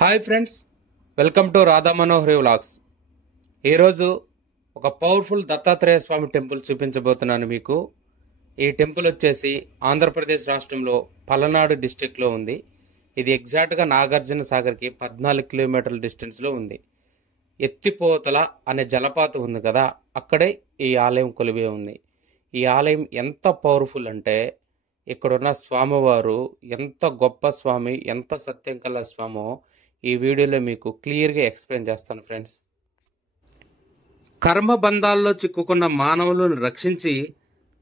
Hi friends, welcome to Radha Manohari vlogs. ఈరోజు ఒక powerful Dattatreya స్వామి temple చూపించబోతున్నాను మీకు. ఈ టెంపుల్ వచ్చేసి ఆంధ్రప్రదేశ్ రాష్ట్రంలో పలనాడు డిస్టిక్లో ఉంది. ఇది ఎగ్జాక్ట్గా నాగార్జున సాగర్కి 14 కిలోమీటర్ల డిస్టెన్స్లో ఉంది. ఎత్తిపోతల అనే జలపాతం ఉంది కదా, అక్కడే ఈ ఆలయం కొలువే ఉంది. ఈ ఆలయం ఎంత పవర్ఫుల్ అంటే ఇక్కడున్న స్వామివారు ఎంత గొప్ప స్వామి, ఎంత సత్యం కల స్వామో ఈ వీడియోలో మీకు క్లియర్గా ఎక్స్ప్లెయిన్ చేస్తాను ఫ్రెండ్స్. కర్మబంధాల్లో చిక్కుకున్న మానవులను రక్షించి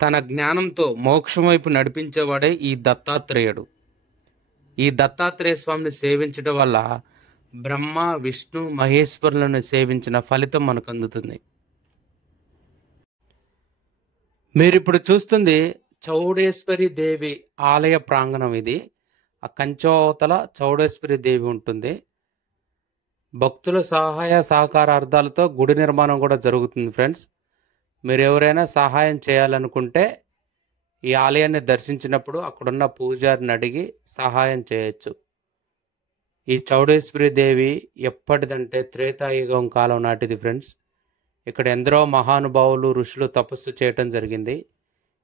తన జ్ఞానంతో మోక్షం వైపు నడిపించేవాడే ఈ దత్తాత్రేయుడు. ఈ దత్తాత్రేయ స్వామిని సేవించడం వల్ల బ్రహ్మ, విష్ణు, మహేశ్వరులను సేవించిన ఫలితం మనకు అందుతుంది. మీరిప్పుడు చూస్తుంది చౌడేశ్వరి దేవి ఆలయ ప్రాంగణం. ఇది ఆ కంచోతల చౌడేశ్వరి దేవి ఉంటుంది. భక్తుల సహాయ సహకారార్థాలతో గుడి నిర్మాణం కూడా జరుగుతుంది ఫ్రెండ్స్. మీరు ఎవరైనా సహాయం చేయాలనుకుంటే ఈ ఆలయాన్ని దర్శించినప్పుడు అక్కడున్న పూజారిని అడిగి సహాయం చేయొచ్చు. ఈ చౌడేశ్వరి దేవి ఎప్పటిదంటే త్రేతాయుగం కాలం నాటిది ఫ్రెండ్స్. ఇక్కడ ఎందరో మహానుభావులు, ఋషులు తపస్సు చేయటం జరిగింది.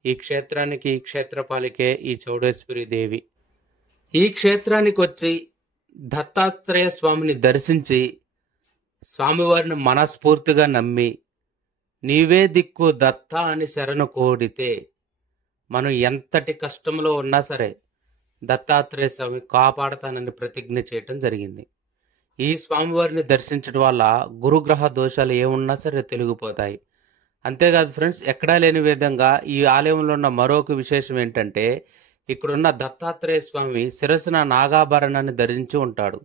ఈ క్షేత్రానికి క్షేత్రపాలికే ఈ చౌడేశ్వరి దేవి. ఈ క్షేత్రానికి వచ్చి దత్తాత్రేయ స్వామిని దర్శించి స్వామివారిని మనస్ఫూర్తిగా నమ్మి నీవే దిక్కు దత్త అని శరణు కోడితే మనం ఎంతటి కష్టంలో ఉన్నా సరే దత్తాత్రేయ స్వామి కాపాడతానని ప్రతిజ్ఞ చేయటం జరిగింది. ఈ స్వామివారిని దర్శించడం వల్ల గురుగ్రహ దోషాలు ఏమున్నా సరే తొలగిపోతాయి. అంతేకాదు ఫ్రెండ్స్, ఎక్కడా లేని విధంగా ఈ ఆలయంలో ఉన్న మరొక విశేషం ఏంటంటే ఇక్కడున్న దత్తాత్రేయ స్వామి శిరస్సున నాగాభరణాన్ని ధరించి ఉంటాడు.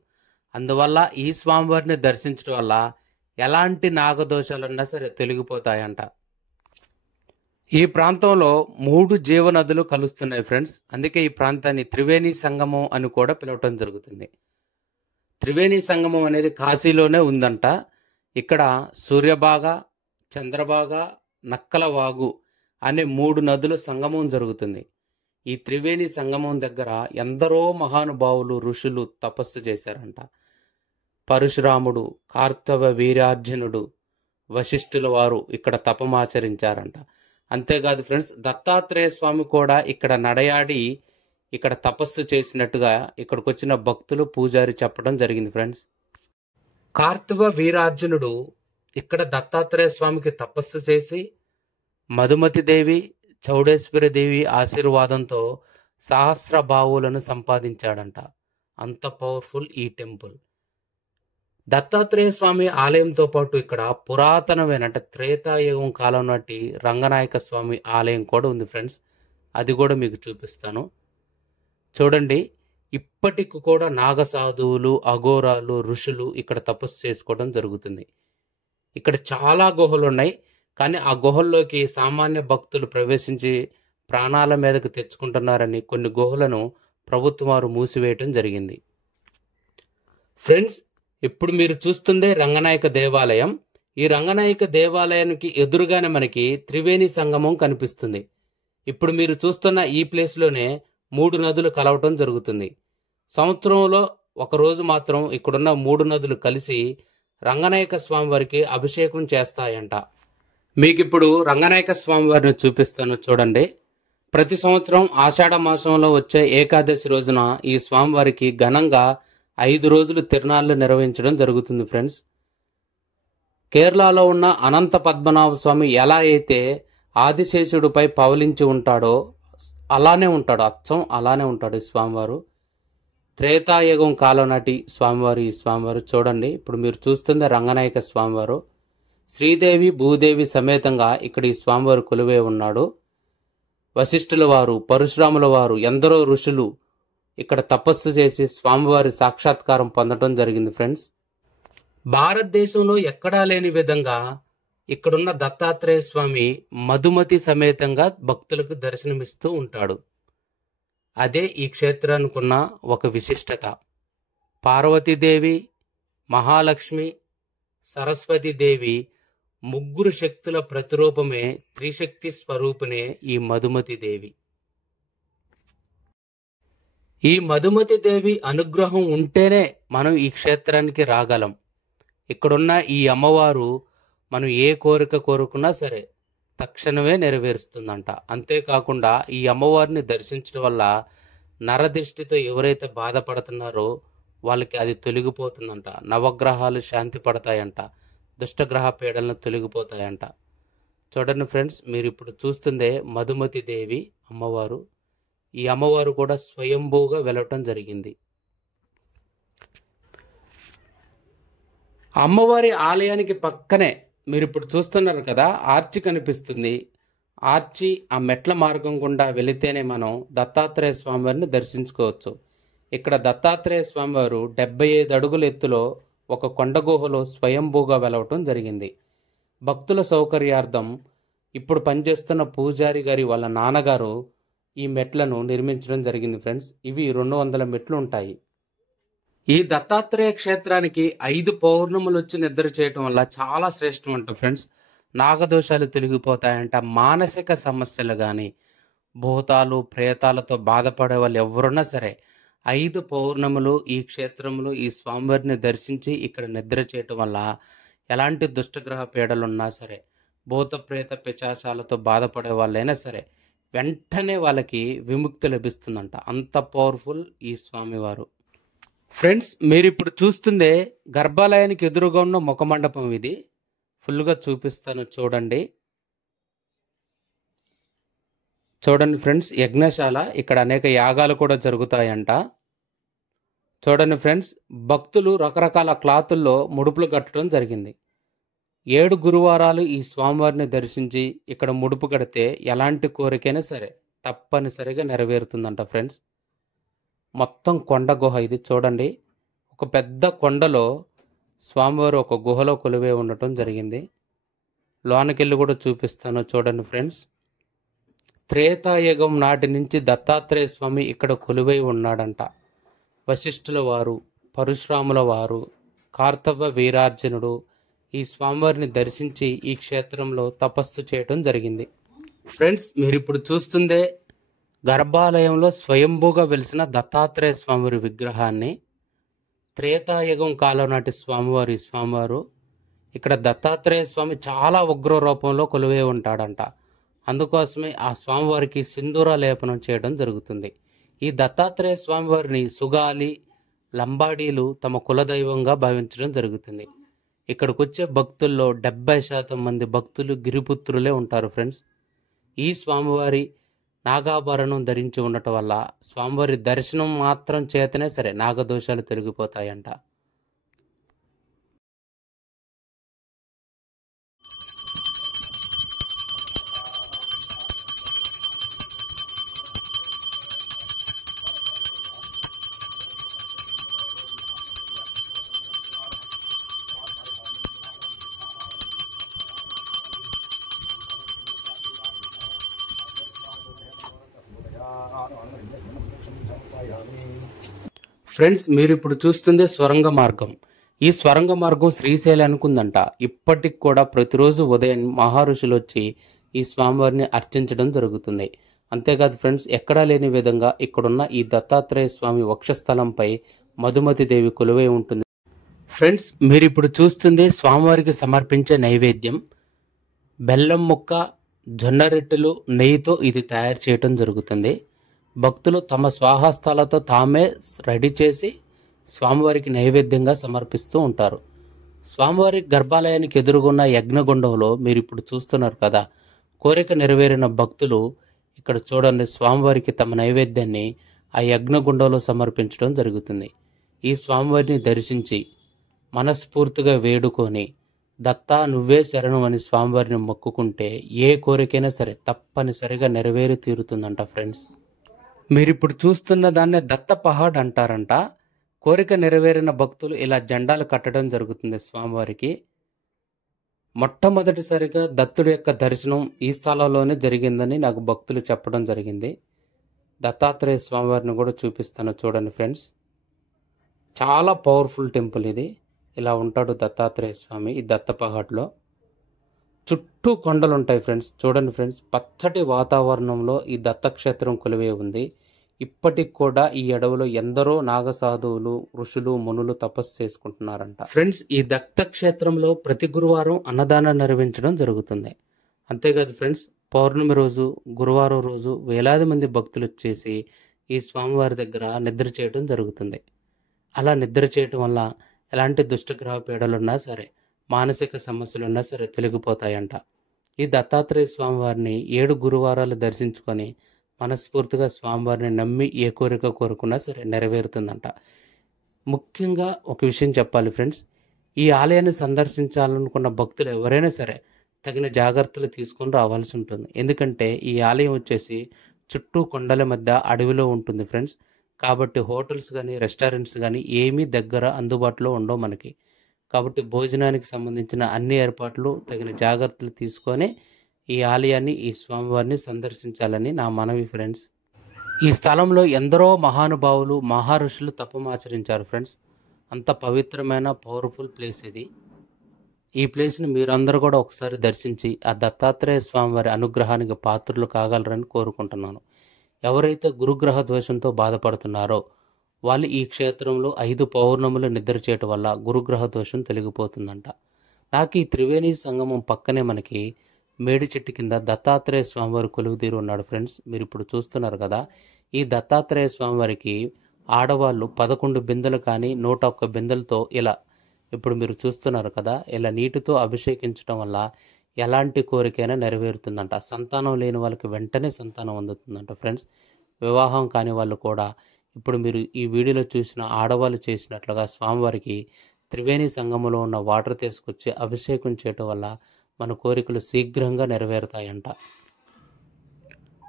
అందువల్ల ఈ స్వామివారిని దర్శించడం వల్ల ఎలాంటి నాగదోషాలున్నా సరే తొలగిపోతాయంట. ఈ ప్రాంతంలో 3 జీవనదులు కలుస్తున్నాయి ఫ్రెండ్స్. అందుకే ఈ ప్రాంతాన్ని త్రివేణి సంగమం అని కూడా పిలవటం జరుగుతుంది. త్రివేణి సంగమం అనేది కాశీలోనే ఉందంట. ఇక్కడ సూర్యభాగ, చంద్రభాగ, నక్కలవాగు అనే 3 నదుల సంగమం జరుగుతుంది. ఈ త్రివేణి సంగమం దగ్గర ఎందరో మహానుభావులు, ఋషులు తపస్సు చేశారంట. పరశురాముడు, కార్తవ వీరార్జునుడు, వశిష్ఠుల వారు ఇక్కడ తపమాచరించారంట. అంతేకాదు ఫ్రెండ్స్, దత్తాత్రేయ స్వామి కూడా ఇక్కడ నడయాడి ఇక్కడ తపస్సు చేసినట్టుగా ఇక్కడికి వచ్చిన భక్తులు, పూజారి చెప్పడం జరిగింది ఫ్రెండ్స్. కార్తవ వీరార్జునుడు ఇక్కడ దత్తాత్రేయ స్వామికి తపస్సు చేసి మధుమతి దేవి, చౌడేశ్వరి దేవి ఆశీర్వాదంతో సహస్ర బావులను సంపాదించాడంట. అంత పవర్ఫుల్ ఈ టెంపుల్. దత్తాత్రేయ స్వామి ఆలయంతో పాటు ఇక్కడ పురాతనమైన అంటే త్రేతాయుగం కాలం నాటి రంగనాయక స్వామి ఆలయం కూడా ఉంది ఫ్రెండ్స్. అది కూడా మీకు చూపిస్తాను. చూడండి, ఇప్పటికి కూడా నాగసాధువులు, అఘోరాలు, ఋషులు ఇక్కడ తపస్సు చేసుకోవడం జరుగుతుంది. ఇక్కడ చాలా గుహలు ఉన్నాయి. కానీ ఆ గుహల్లోకి సామాన్య భక్తులు ప్రవేశించి ప్రాణాల మీదకు తెచ్చుకుంటున్నారని కొన్ని గుహలను ప్రభుత్వం వారు మూసివేయటం జరిగింది. ఫ్రెండ్స్, ఇప్పుడు మీరు చూస్తుందే రంగనాయక దేవాలయం. ఈ రంగనాయక దేవాలయానికి ఎదురుగానే మనకి త్రివేణి సంగమం కనిపిస్తుంది. ఇప్పుడు మీరు చూస్తున్న ఈ ప్లేస్లోనే 3 నదులు కలవటం జరుగుతుంది. సంవత్సరంలో ఒకరోజు మాత్రం ఇక్కడున్న 3 నదులు కలిసి రంగనాయక స్వామి వారికి అభిషేకం చేస్తాయంట. మీకు ఇప్పుడు రంగనాయక స్వామి వారిని చూపిస్తాను చూడండి. ప్రతి సంవత్సరం ఆషాఢ మాసంలో వచ్చే ఏకాదశి రోజున ఈ స్వామివారికి ఘనంగా 5 రోజులు తిరునాళ్లు నిర్వహించడం జరుగుతుంది ఫ్రెండ్స్. కేరళలో ఉన్న అనంత పద్మనాభ స్వామి ఎలా అయితే ఆదిశేషుడిపై పవలించి ఉంటాడో అలానే ఉంటాడు, అచ్చం అలానే ఉంటాడు ఈ స్వామివారు. త్రేతాయుగం కాలం నాటి స్వామివారు ఈ స్వామివారు. చూడండి, ఇప్పుడు మీరు చూస్తుంది రంగనాయక స్వామివారు. శ్రీదేవి, భూదేవి సమేతంగా ఇక్కడ ఈ స్వామివారు కొలువై ఉన్నాడు. వశిష్ఠుల వారు, పరశురాముల వారు, ఎందరో ఋషులు ఇక్కడ తపస్సు చేసి స్వామివారి సాక్షాత్కారం పొందడం జరిగింది ఫ్రెండ్స్. భారతదేశంలో ఎక్కడా లేని విధంగా ఇక్కడున్న దత్తాత్రేయ స్వామి మధుమతి సమేతంగా భక్తులకు దర్శనమిస్తూ ఉంటాడు. అదే ఈ క్షేత్రానికి ఉన్న ఒక విశిష్టత. పార్వతీదేవి, మహాలక్ష్మి, సరస్వతీదేవి 3 శక్తుల ప్రతిరూపమే త్రిశక్తి స్వరూపిణే ఈ మధుమతి దేవి. ఈ మధుమతి దేవి అనుగ్రహం ఉంటేనే మనం ఈ క్షేత్రానికి రాగలం. ఇక్కడున్న ఈ అమ్మవారు మనం ఏ కోరిక కోరుకున్నా సరే తక్షణమే నెరవేరుస్తుందంట. అంతేకాకుండా ఈ అమ్మవారిని దర్శించడం వల్ల నరదిష్టితో ఎవరైతే బాధపడుతున్నారో వాళ్ళకి అది తొలగిపోతుందంట. నవగ్రహాలు శాంతి పడతాయంట. దుష్టగ్రహ పీడలను తొలగిపోతాయంట. చూడండి ఫ్రెండ్స్, మీరు ఇప్పుడు చూస్తుందే మధుమతి దేవి అమ్మవారు. ఈ అమ్మవారు కూడా స్వయంభూగా వెళ్ళటం జరిగింది. అమ్మవారి ఆలయానికి పక్కనే మీరు ఇప్పుడు చూస్తున్నారు కదా, ఆర్చి కనిపిస్తుంది. ఆర్చి ఆ మెట్ల మార్గం గుండా వెళితేనే మనం దత్తాత్రేయ స్వామివారిని దర్శించుకోవచ్చు. ఇక్కడ దత్తాత్రేయ స్వామివారు 75 అడుగుల ఎత్తులో ఒక కొండ గుహలో స్వయంభూగా వెలవటం జరిగింది. భక్తుల సౌకర్యార్థం ఇప్పుడు పనిచేస్తున్న పూజారి గారి వాళ్ళ నాన్నగారు ఈ మెట్లను నిర్మించడం జరిగింది ఫ్రెండ్స్. ఇవి 200 మెట్లు ఉంటాయి. ఈ దత్తాత్రేయ క్షేత్రానికి 5 పౌర్ణములు వచ్చి నిద్ర చేయటం వల్ల చాలా శ్రేష్టం అంట ఫ్రెండ్స్. నాగదోషాలు తొలగిపోతాయంట. మానసిక సమస్యలు కానీ, భూతాలు ప్రేతాలతో బాధపడే వాళ్ళు ఎవరున్నా సరే 5 పౌర్ణములు ఈ క్షేత్రంలో ఈ స్వామివారిని దర్శించి ఇక్కడ నిద్ర చేయటం వల్ల ఎలాంటి దుష్టగ్రహ పీడలు ఉన్నా సరే, భూత ప్రేత పిశాచాలతో బాధపడే వాళ్ళైనా సరే వెంటనే వాళ్ళకి విముక్తి లభిస్తుందంట. అంత పవర్ఫుల్ ఈ స్వామివారు. ఫ్రెండ్స్, మీరు ఇప్పుడు చూస్తుందే గర్భాలయానికి ఎదురుగా ఉన్న ముఖమండపం. ఇది ఫుల్గా చూపిస్తాను చూడండి. చూడండి ఫ్రెండ్స్, యజ్ఞశాల. ఇక్కడ అనేక యాగాలు కూడా జరుగుతాయంట. చూడండి ఫ్రెండ్స్, భక్తులు రకరకాల క్లాతుల్లో ముడుపులు కట్టడం జరిగింది. 7 గురువారాలు ఈ స్వామివారిని దర్శించి ఇక్కడ ముడుపు కడితే ఎలాంటి కోరికైనా సరే తప్పనిసరిగా నెరవేరుతుందంట ఫ్రెండ్స్. మొత్తం కొండ గుహ ఇది. చూడండి, ఒక పెద్ద కొండలో స్వామివారు ఒక గుహలో కొలువై ఉండటం జరిగింది. లోనకెళ్ళి కూడా చూపిస్తాను చూడండి ఫ్రెండ్స్. త్రేతాయుగం నాటి నుంచి దత్తాత్రేయ స్వామి ఇక్కడ కొలువై ఉన్నాడంట. వశిష్ఠుల వారు, పరశురాముల వారు, కార్తవ వీరార్జునుడు ఈ స్వామివారిని దర్శించి ఈ క్షేత్రంలో తపస్సు చేయటం జరిగింది. ఫ్రెండ్స్, మీరు ఇప్పుడు చూస్తుందే గర్భాలయంలో స్వయంభూగా వెలిసిన దత్తాత్రేయ స్వామివారి విగ్రహాన్ని. త్రేతాయుగం కాలం నాటి స్వామివారు ఇక్కడ దత్తాత్రేయ స్వామి చాలా ఉగ్ర రూపంలో కొలువై ఉంటాడంట. అందుకోసమే ఆ స్వామివారికి సింధూర లేపనం చేయడం జరుగుతుంది. ఈ దత్తాత్రేయ స్వామివారిని సుగాలి, లంబాడీలు తమ కులదైవంగా భావించడం జరుగుతుంది. ఇక్కడికి వచ్చే భక్తుల్లో 70% మంది భక్తులు గిరిపుత్రులే ఉంటారు ఫ్రెండ్స్. ఈ స్వామివారి నాగాభరణం ధరించి ఉండటం వల్ల స్వామివారి దర్శనం మాత్రం చేతనే సరే నాగదోషాలు తొలగిపోతాయంట. ఫ్రెండ్స్, మీరు ఇప్పుడు చూస్తుంది స్వరంగ మార్గం. ఈ స్వరంగ మార్గం శ్రీశైలానికి ఉందంట. ఇప్పటికి కూడా ప్రతిరోజు ఉదయం మహర్షులు వచ్చి ఈ స్వామివారిని అర్చించడం జరుగుతుంది. అంతేకాదు ఫ్రెండ్స్, ఎక్కడా లేని విధంగా ఇక్కడున్న ఈ దత్తాత్రేయ స్వామి వక్షస్థలంపై మధుమతి దేవి కొలువై ఉంటుంది. ఫ్రెండ్స్, మీరు ఇప్పుడు చూస్తుంది స్వామివారికి సమర్పించే నైవేద్యం. బెల్లం ముక్క, జొన్న రొట్టెలు, నెయ్యితో ఇది తయారు చేయటం జరుగుతుంది. భక్తులు తమ స్వహస్తాలతో తామే రెడీ చేసి స్వామివారికి నైవేద్యంగా సమర్పిస్తూ ఉంటారు. స్వామివారి గర్భాలయానికి ఎదురుగున్న యజ్ఞగుండంలో మీరు ఇప్పుడు చూస్తున్నారు కదా, కోరిక నెరవేరిన భక్తులు ఇక్కడ చూడండి స్వామివారికి తమ నైవేద్యాన్ని ఆ యజ్ఞగుండంలో సమర్పించడం జరుగుతుంది. ఈ స్వామివారిని దర్శించి మనస్ఫూర్తిగా వేడుకొని దత్తా నువ్వే శరణం అని స్వామివారిని మొక్కుకుంటే ఏ కోరికైనా సరే తప్పనిసరిగా నెరవేరి తీరుతుందంట ఫ్రెండ్స్. మీరు ఇప్పుడు చూస్తున్న దాన్నే దత్త పహాడ్ అంటారంట. కోరిక నెరవేరిన భక్తులు ఇలా జెండాలు కట్టడం జరుగుతుంది స్వామివారికి. మొట్టమొదటిసారిగా దత్తుడి యొక్క దర్శనం ఈ స్థలంలోనే జరిగిందని నాకు భక్తులు చెప్పడం జరిగింది. దత్తాత్రేయ స్వామివారిని కూడా చూపిస్తాను చూడండి ఫ్రెండ్స్. చాలా పవర్ఫుల్ టెంపుల్ ఇది. ఇలా ఉంటాడు దత్తాత్రేయ స్వామి ఈ దత్త పహాడ్లో. చుట్టూ కొండలు ఉంటాయి ఫ్రెండ్స్. చూడండి ఫ్రెండ్స్, పచ్చటి వాతావరణంలో ఈ దత్తక్షేత్రం కొలువై ఉంది. ఇప్పటికి కూడా ఈ అడవిలో ఎందరో నాగసాధువులు, ఋషులు, మునులు తపస్సు చేసుకుంటున్నారంట. ఫ్రెండ్స్, ఈ దత్త క్షేత్రంలో ప్రతి గురువారం అన్నదానం నిర్వహించడం జరుగుతుంది. అంతేకాదు ఫ్రెండ్స్, పౌర్ణమి రోజు, గురువారం రోజు వేలాది మంది భక్తులు వచ్చేసి ఈ స్వామివారి దగ్గర నిద్ర చేయడం జరుగుతుంది. అలా నిద్ర చేయటం వల్ల ఎలాంటి దుష్టగ్రహ పీడలున్నా సరే, మానసిక సమస్యలున్నా సరే తొలగిపోతాయంట. ఈ దత్తాత్రేయ స్వామివారిని 7 గురువారాలు దర్శించుకొని మనస్ఫూర్తిగా స్వామివారిని నమ్మి ఏ కోరిక కోరుకున్నా సరే నెరవేరుతుందంట. ముఖ్యంగా ఒక విషయం చెప్పాలి ఫ్రెండ్స్, ఈ ఆలయాన్ని సందర్శించాలనుకున్న భక్తులు ఎవరైనా సరే తగిన జాగ్రత్తలు తీసుకొని రావాల్సి ఉంటుంది. ఎందుకంటే ఈ ఆలయం వచ్చేసి చుట్టూ కొండల మధ్య అడవిలో ఉంటుంది ఫ్రెండ్స్. కాబట్టి హోటల్స్ కానీ, రెస్టారెంట్స్ కానీ ఏమీ దగ్గర అందుబాటులో ఉండవు మనకి. కాబట్టి భోజనానికి సంబంధించిన అన్ని ఏర్పాట్లు, తగిన జాగ్రత్తలు తీసుకొని ఈ ఆలయాన్ని, ఈ స్వామివారిని సందర్శించాలని నా మనవి ఫ్రెండ్స్. ఈ స్థలంలో ఎందరో మహానుభావులు, మహర్షులు తపమాచరించారు ఫ్రెండ్స్. అంత పవిత్రమైన పవర్ఫుల్ ప్లేస్ ఇది. ఈ ప్లేస్ని మీరందరూ కూడా ఒకసారి దర్శించి ఆ దత్తాత్రేయ స్వామివారి అనుగ్రహానికి పాత్రులు కాగలరని కోరుకుంటున్నాను. ఎవరైతే గురుగ్రహ దోషంతో బాధపడుతున్నారో వాళ్ళు ఈ క్షేత్రంలో 5 పౌర్ణములు నిద్ర చేయటం వల్ల గురుగ్రహ దోషం తొలగిపోతుందంట. నాకు ఈ త్రివేణి సంగమం పక్కనే మనకి మేడి చెట్టు కింద దత్తాత్రేయ స్వామివారి కొలువుదీరు ఉన్నాడు ఫ్రెండ్స్. మీరు ఇప్పుడు చూస్తున్నారు కదా, ఈ దత్తాత్రేయ స్వామివారికి ఆడవాళ్ళు 11 బిందెలు కానీ 101 బిందెలతో ఇలా ఇప్పుడు మీరు చూస్తున్నారు కదా, ఇలా నీటితో అభిషేకించడం వల్ల ఎలాంటి కోరికైనా నెరవేరుతుందంట. సంతానం లేని వాళ్ళకి వెంటనే సంతానం అందుతుందంట ఫ్రెండ్స్. వివాహం కాని వాళ్ళు కూడా ఇప్పుడు మీరు ఈ వీడియోలో చూసిన ఆడవాళ్ళు చేసినట్లుగా స్వామివారికి త్రివేణి సంగమంలో ఉన్న వాటర్ తీసుకొచ్చి అభిషేకం చేయటం వల్ల మన కోరికలు శీఘ్రంగా నెరవేరుతాయంట.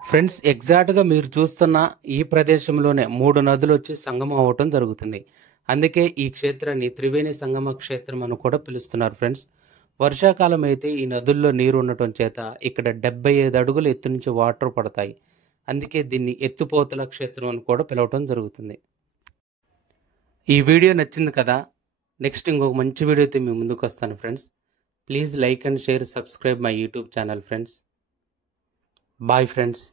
ఫ్రెండ్స్, ఎగ్జాక్ట్గా మీరు చూస్తున్న ఈ ప్రదేశంలోనే 3 నదులు వచ్చి సంగమం అవ్వటం జరుగుతుంది. అందుకే ఈ క్షేత్రాన్ని త్రివేణి సంగమ క్షేత్రం అని కూడా పిలుస్తున్నారు ఫ్రెండ్స్. వర్షాకాలం అయితే ఈ నదుల్లో నీరు ఉండటం చేత ఇక్కడ 75 అడుగుల ఎత్తు నుంచి వాటర్ పడతాయి. అందుకే దీన్ని ఎత్తుపోతల క్షేత్రం అని కూడా పిలవటం జరుగుతుంది. ఈ వీడియో నచ్చింది కదా, నెక్స్ట్ ఇంకొక మంచి వీడియోతో మీ ముందుకు వస్తాను friends. Please like and share, subscribe my YouTube channel friends. Bye friends.